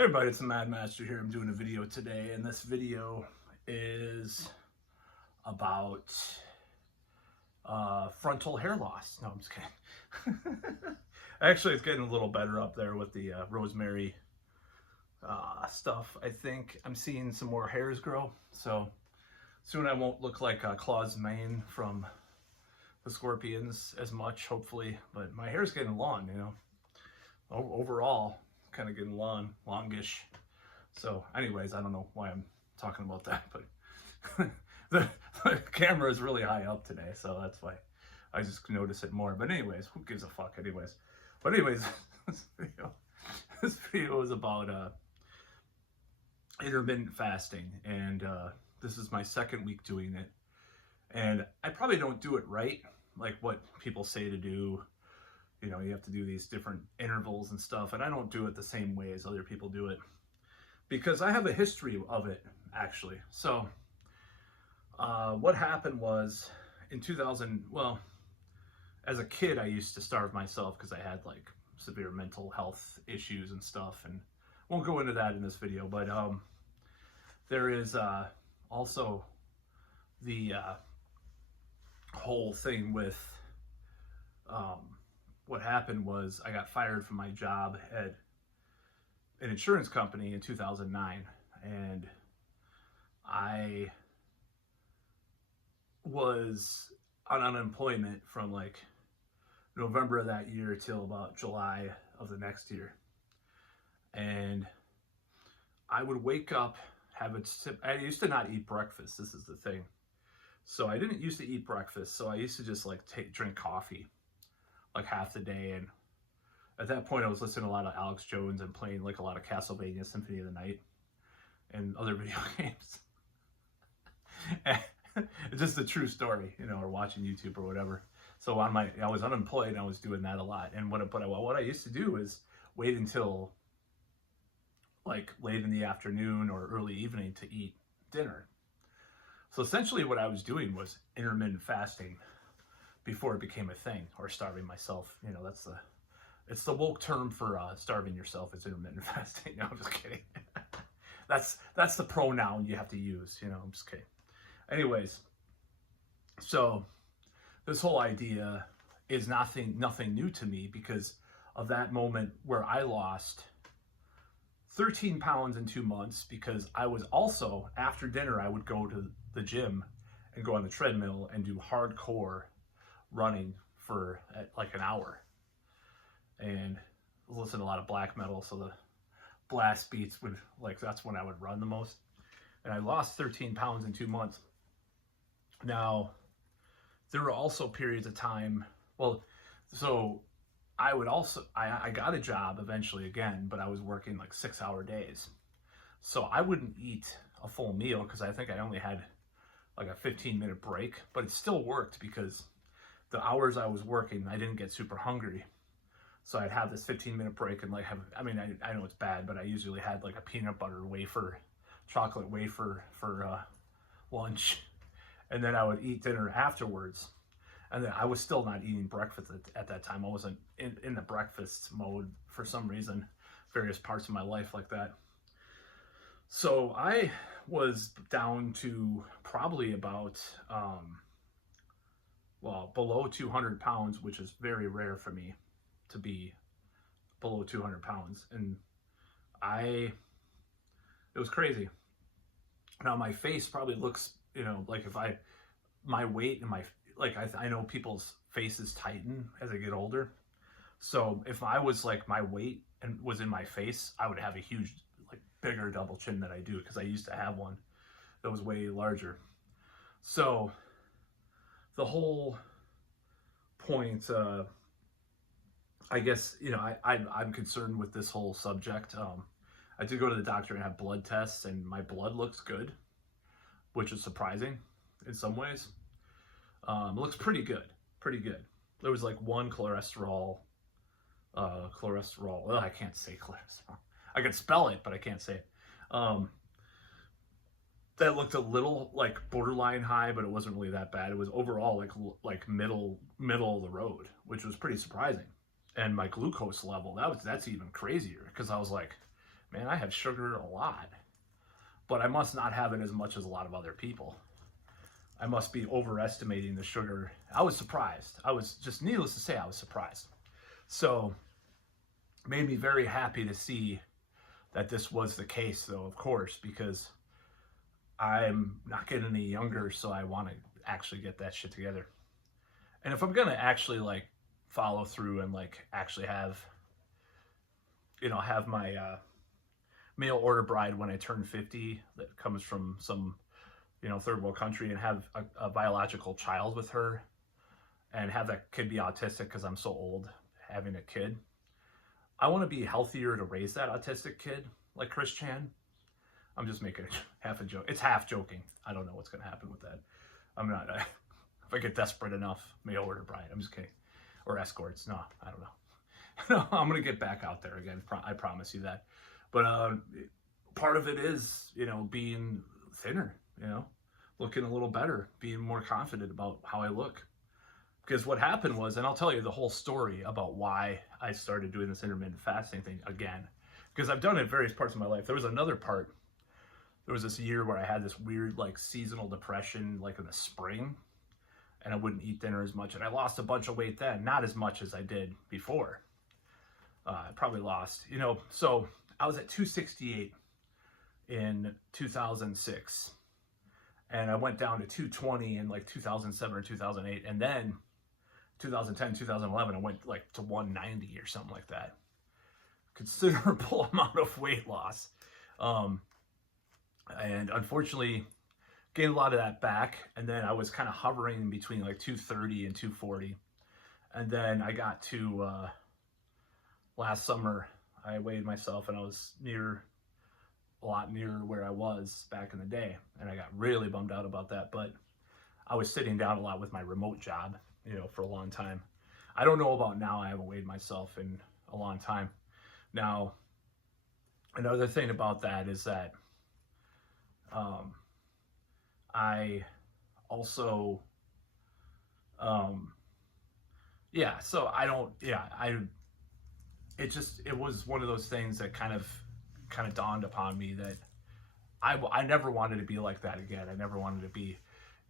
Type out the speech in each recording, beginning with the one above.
Hey everybody, it's the Mad Master here. I'm doing a video today, and this video is about frontal hair loss. No, I'm just kidding. Actually, it's getting a little better up there with the rosemary stuff. I think I'm seeing some more hairs grow, so soon I won't look like Claw's mane from the Scorpions as much, hopefully. But my hair's getting long, you know. Overall, kind of getting longish. So anyways, I don't know why I'm talking about that, but the camera is really high up today, so that's why I just notice it more. But anyways, who gives a fuck anyways? But anyways, this video is about intermittent fasting, and this is my second week doing it, and I probably don't do it right, like what people say to do. You know, you have to do these different intervals and stuff, and I don't do it the same way as other people do it because I have a history of it, actually. So what happened was in 2000, well, as a kid, I used to starve myself because I had like severe mental health issues and stuff, and won't go into that in this video, but there is also the whole thing with what happened was I got fired from my job at an insurance company in 2009, and I was on unemployment from like November of that year till about July of the next year. And I would wake up, I used to not eat breakfast. This is the thing. So I didn't used to eat breakfast. So I used to just like drink coffee like half the day, and at that point I was listening to a lot of Alex Jones and playing like a lot of Castlevania Symphony of the Night and other video games. It's just a true story, you know, or watching YouTube or whatever. So I was unemployed and I was doing that a lot. And what I used to do is wait until like late in the afternoon or early evening to eat dinner. So essentially what I was doing was intermittent fasting before it became a thing, or starving myself. You know, it's the woke term for starving yourself is intermittent fasting. No, I'm just kidding. that's the pronoun you have to use. You know, I'm just kidding. Anyways, so this whole idea is nothing new to me because of that moment where I lost 13 pounds in 2 months, because I was also, after dinner, I would go to the gym and go on the treadmill and do hardcore running for like an hour and listen to a lot of black metal, so the blast beats would, like, that's when I would run the most. And I lost 13 pounds in 2 months. Now there were also periods of time, well, so I would also, I got a job eventually again, but I was working like 6-hour days, so I wouldn't eat a full meal because I think I only had like a 15-minute break, but it still worked because the hours I was working, I didn't get super hungry. So I'd have this 15-minute break and like I know it's bad, but I usually had like a peanut butter wafer, chocolate wafer for lunch. And then I would eat dinner afterwards. And then I was still not eating breakfast at that time. I wasn't in the breakfast mode for some reason, various parts of my life like that. So I was down to probably about, well, below 200 pounds, which is very rare for me to be below 200 pounds. And it was crazy. Now my face probably looks, you know, like my weight and I know people's faces tighten as they get older. So if I was like my weight and was in my face, I would have a huge, like bigger double chin than I do, because I used to have one that was way larger. So the whole point, I guess, you know, I'm concerned with this whole subject. I did go to the doctor and have blood tests, and my blood looks good, which is surprising in some ways. It looks pretty good. There was like one cholesterol, I can't say cholesterol. I can spell it, but I can't say it. That looked a little like borderline high, but it wasn't really that bad. It was overall like middle of the road, which was pretty surprising. And my glucose level, that's even crazier, because I was like, man, I have sugar a lot, but I must not have it as much as a lot of other people. I must be overestimating the sugar. I was surprised. I was just, needless to say, I was surprised. So, made me very happy to see that this was the case, though, of course, because I'm not getting any younger, so I want to actually get that shit together. And if I'm gonna actually like follow through and like actually have, have my mail order bride when I turn 50 that comes from some, third world country, and have a biological child with her, and have that kid be autistic because I'm so old having a kid. I want to be healthier to raise that autistic kid like Chris Chan. I'm just making half a joke. It's half joking. I don't know what's going to happen with that. I'm not, if I get desperate enough, mail order bride. I'm just kidding. Or escorts. No, I don't know. No, I'm going to get back out there again. I promise you that. But part of it is, being thinner, looking a little better, being more confident about how I look. Because what happened was, and I'll tell you the whole story about why I started doing this intermittent fasting thing again. Because I've done it in various parts of my life. There was another part. There was this year where I had this weird like seasonal depression like in the spring, and I wouldn't eat dinner as much, and I lost a bunch of weight then. Not as much as I did before. I probably lost, so I was at 268 in 2006, and I went down to 220 in like 2007 or 2008, and then 2010, 2011, I went like to 190 or something like that. Considerable amount of weight loss. And unfortunately, gained a lot of that back, and then I was kind of hovering in between like 230 and 240. And then I got to last summer, I weighed myself, and I was a lot nearer where I was back in the day, and I got really bummed out about that. But I was sitting down a lot with my remote job, for a long time. I don't know about now. I haven't weighed myself in a long time. Now, another thing about that is that I also, it was one of those things that kind of dawned upon me that I never wanted to be like that again. I never wanted to be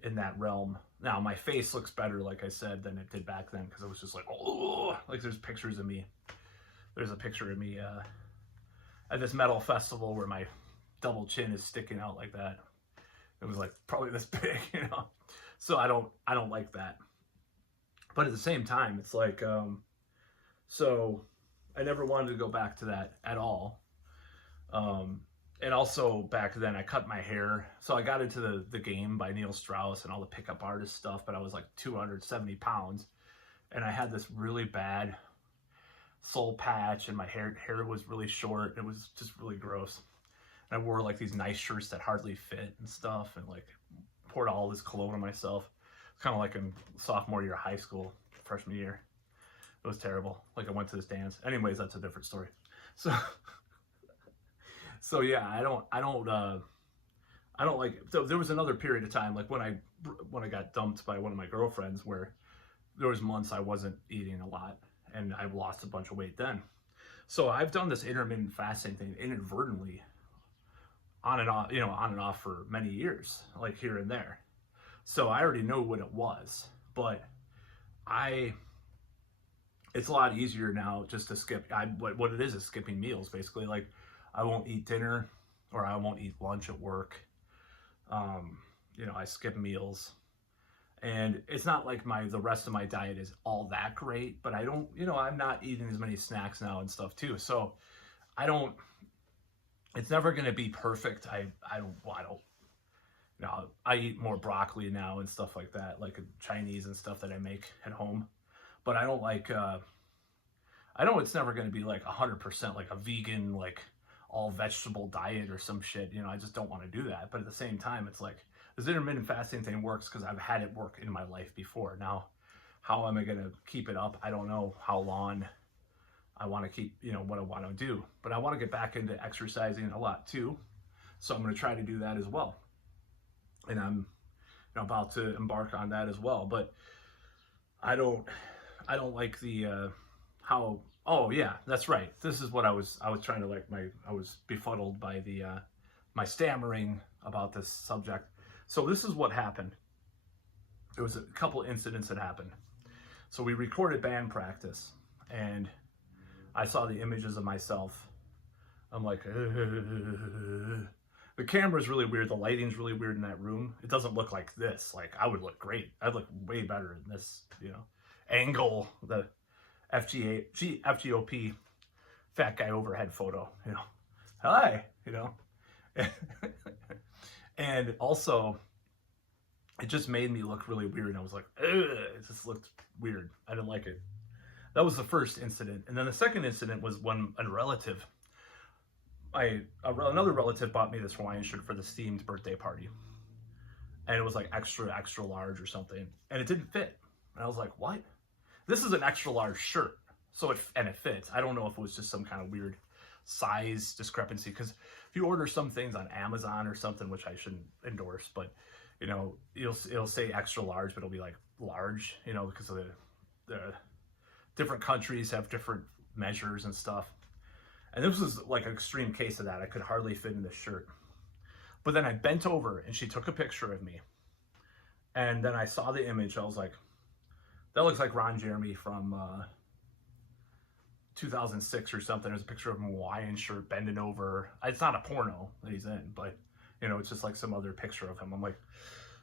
in that realm. Now, my face looks better, like I said, than it did back then, because I was just like, oh, like there's pictures of me. There's a picture of me at this metal festival where my double chin is sticking out like that. It was like probably this big, So I don't like that. But at the same time, it's like, so I never wanted to go back to that at all. And also back then I cut my hair. So I got into the Game by Neil Strauss and all the pickup artist stuff, but I was like 270 pounds. And I had this really bad soul patch, and my hair was really short. It was just really gross. And I wore like these nice shirts that hardly fit and stuff, and like poured all this cologne on myself. It's kind of like in sophomore year of high school, freshman year. It was terrible. Like I went to this dance. Anyways, that's a different story. So yeah, I don't like. So there was another period of time, like when I got dumped by one of my girlfriends, where there was months I wasn't eating a lot, and I lost a bunch of weight then. So I've done this intermittent fasting thing inadvertently, on and off for many years, like here and there. So I already know what it was, but it's a lot easier now just to skip. What it is skipping meals, basically. Like I won't eat dinner, or I won't eat lunch at work. I skip meals, and it's not like the rest of my diet is all that great, but I don't, I'm not eating as many snacks now and stuff too. So it's never going to be perfect. I eat more broccoli now and stuff like that, like Chinese and stuff that I make at home. But I don't like, I know it's never going to be like 100% like a vegan, like all vegetable diet or some shit. I just don't want to do that. But at the same time, it's like this intermittent fasting thing works because I've had it work in my life before. Now, how am I going to keep it up? I don't know how long I want to keep, what I want to do. But I want to get back into exercising a lot too. So I'm going to try to do that as well. And I'm about to embark on that as well. But I don't like the, how Oh yeah, that's right. This is what I was trying to like I was befuddled by the my stammering about this subject. So this is what happened. There was a couple incidents that happened. So we recorded band practice, and I saw the images of myself. I'm like, the camera's really weird. The lighting's really weird in that room. It doesn't look like this. Like, I would look great. I'd look way better in this, angle, the FGOP fat guy overhead photo, Hi, And also, it just made me look really weird. I was like, ugh, it just looked weird. I didn't like it. That was the first incident. And then the second incident was when a relative, another relative bought me this Hawaiian shirt for the themed birthday party. And it was like extra, extra large or something. And it didn't fit. And I was like, what? This is an extra large shirt. So it fits. I don't know if it was just some kind of weird size discrepancy. Because if you order some things on Amazon or something, which I shouldn't endorse, but it'll say extra large, but it'll be like large, because of the different countries have different measures and stuff. And this was like an extreme case of that. I could hardly fit in this shirt. But then I bent over and she took a picture of me. And then I saw the image. I was like, that looks like Ron Jeremy from 2006 or something. There's a picture of him in a Hawaiian shirt bending over. It's not a porno that he's in, but it's just like some other picture of him. I'm like,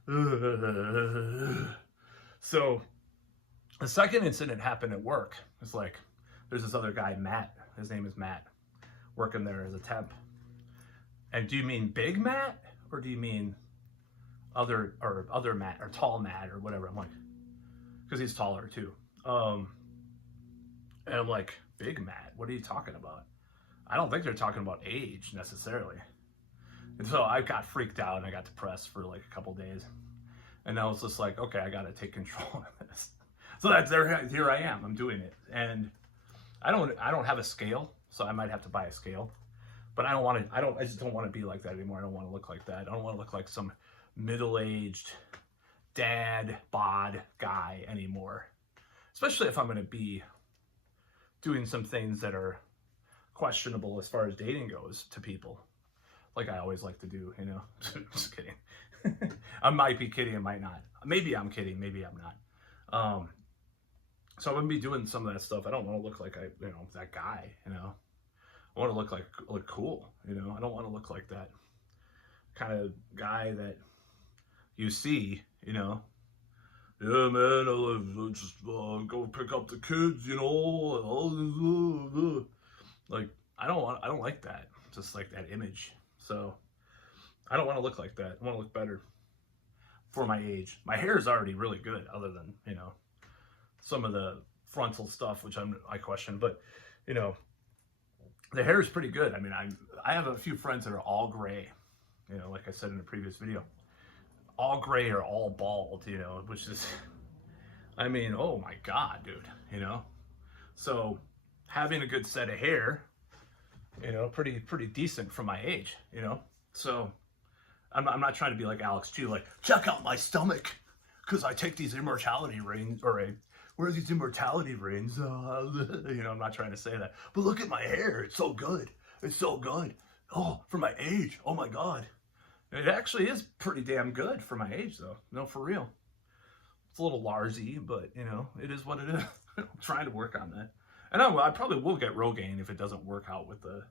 ugh. So the second incident happened at work. It's like, there's this other guy, Matt. His name is Matt, working there as a temp. And do you mean Big Matt, or do you mean other Matt, or tall Matt, or whatever? I'm like, because he's taller too. And I'm like, Big Matt, what are you talking about? I don't think they're talking about age necessarily. And so I got freaked out and I got depressed for like a couple days. And I was just like, okay, I got to take control of this. So here I am. I'm doing it. And I don't have a scale, so I might have to buy a scale. But I just don't want to be like that anymore. I don't want to look like that. I don't want to look like some middle-aged dad bod guy anymore. Especially if I'm going to be doing some things that are questionable as far as dating goes to people. Like I always like to do, Just kidding. I might be kidding, I might not. Maybe I'm kidding, maybe I'm not. So I'm gonna be doing some of that stuff. I don't want to look like that guy, I want to look cool, I don't want to look like that kind of guy that you see, yeah, man, I'll just go pick up the kids, like I don't like that, just like that image. So I don't want to look like that. I want to look better for my age. My hair is already really good, other than some of the frontal stuff, which I question. But the hair is pretty good. I mean, I have a few friends that are all gray. Like I said in a previous video, all gray or all bald. Which is, I mean, oh my God, dude. So having a good set of hair, pretty decent for my age. So I'm not trying to be like Alex G, like, check out my stomach, because I take these immortality rings, or where are these immortality rings? I'm not trying to say that. But look at my hair. It's so good. It's so good. Oh, for my age. Oh my God. It actually is pretty damn good for my age, though. No, for real. It's a little Larsy, but, it is what it is. I'm trying to work on that. And I probably will get Rogaine if it doesn't work out with the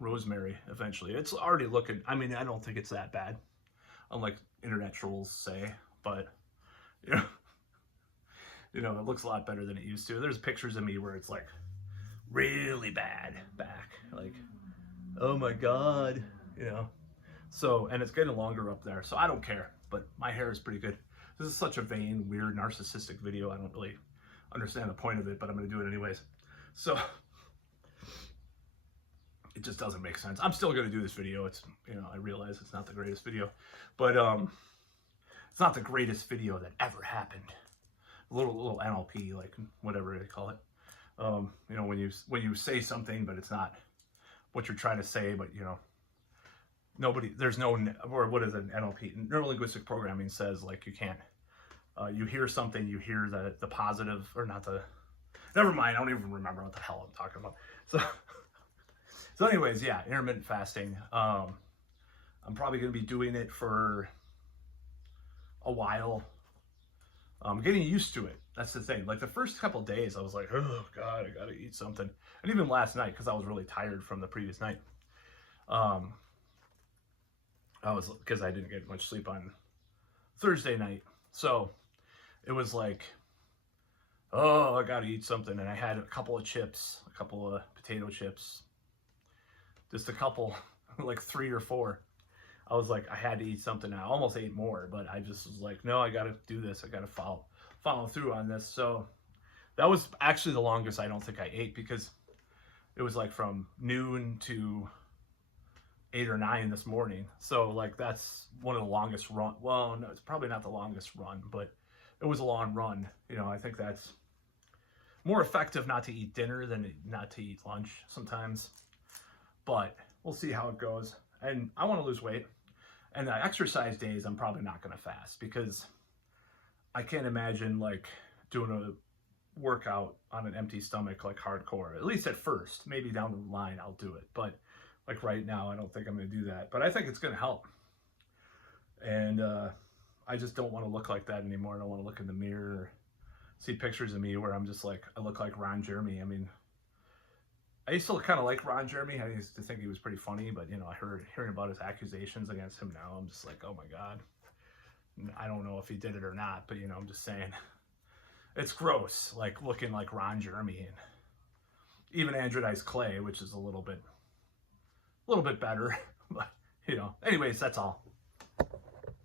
rosemary eventually. It's already looking, I mean, I don't think it's that bad, unlike internet trolls say, but it looks a lot better than it used to. There's pictures of me where it's like really bad back, like, oh my God, so, and it's getting longer up there, so I don't care, but my hair is pretty good. This is such a vain, weird, narcissistic video. I don't really understand the point of it, but I'm going to do it anyways. So it just doesn't make sense. I'm still going to do this video. It's, I realize it's not the greatest video, but it's not the greatest video that ever happened. A little NLP, like whatever they call it. When you say something, but it's not what you're trying to say, but there's no, or what is an NLP? Neuro-linguistic programming says, like, you can't, you hear something, you hear the positive, or not Never mind. I don't even remember what the hell I'm talking about. So anyways, yeah, intermittent fasting. I'm probably going to be doing it for a while. I'm getting used to it. That's the thing. Like the first couple days, I was like, oh God, I got to eat something. And even last night, because I was really tired from the previous night. Because I didn't get much sleep on Thursday night. So it was like, oh, I got to eat something. And I had a couple of chips, a couple of potato chips, just a couple, like 3 or 4. I was like, I had to eat something. I almost ate more, but I just was like, no, I got to do this. I got to follow through on this. So that was actually the longest I don't think I ate, because it was like from noon to 8 or 9 this morning. So like that's one of the longest run. Well, no, it's probably not the longest run, but it was a long run. You know, I think that's more effective not to eat dinner than not to eat lunch sometimes. But we'll see how it goes. And I want to lose weight. And the exercise days, I'm probably not going to fast, because I can't imagine like doing a workout on an empty stomach, like hardcore, at least at first. Maybe down the line I'll do it, but like right now I don't think I'm going to do that. But I think it's going to help. And I just don't want to look like that anymore. I don't want to look in the mirror or see pictures of me where I'm just like, I look like Ron Jeremy. I mean, I used to kind of like Ron Jeremy. I used to think he was pretty funny, but you know, hearing about his accusations against him now, I'm just like, oh my God. I don't know if he did it or not, but you know, I'm just saying, it's gross, like looking like Ron Jeremy, and even Andrew Dice Clay, which is a little bit better. But you know, anyways, that's all.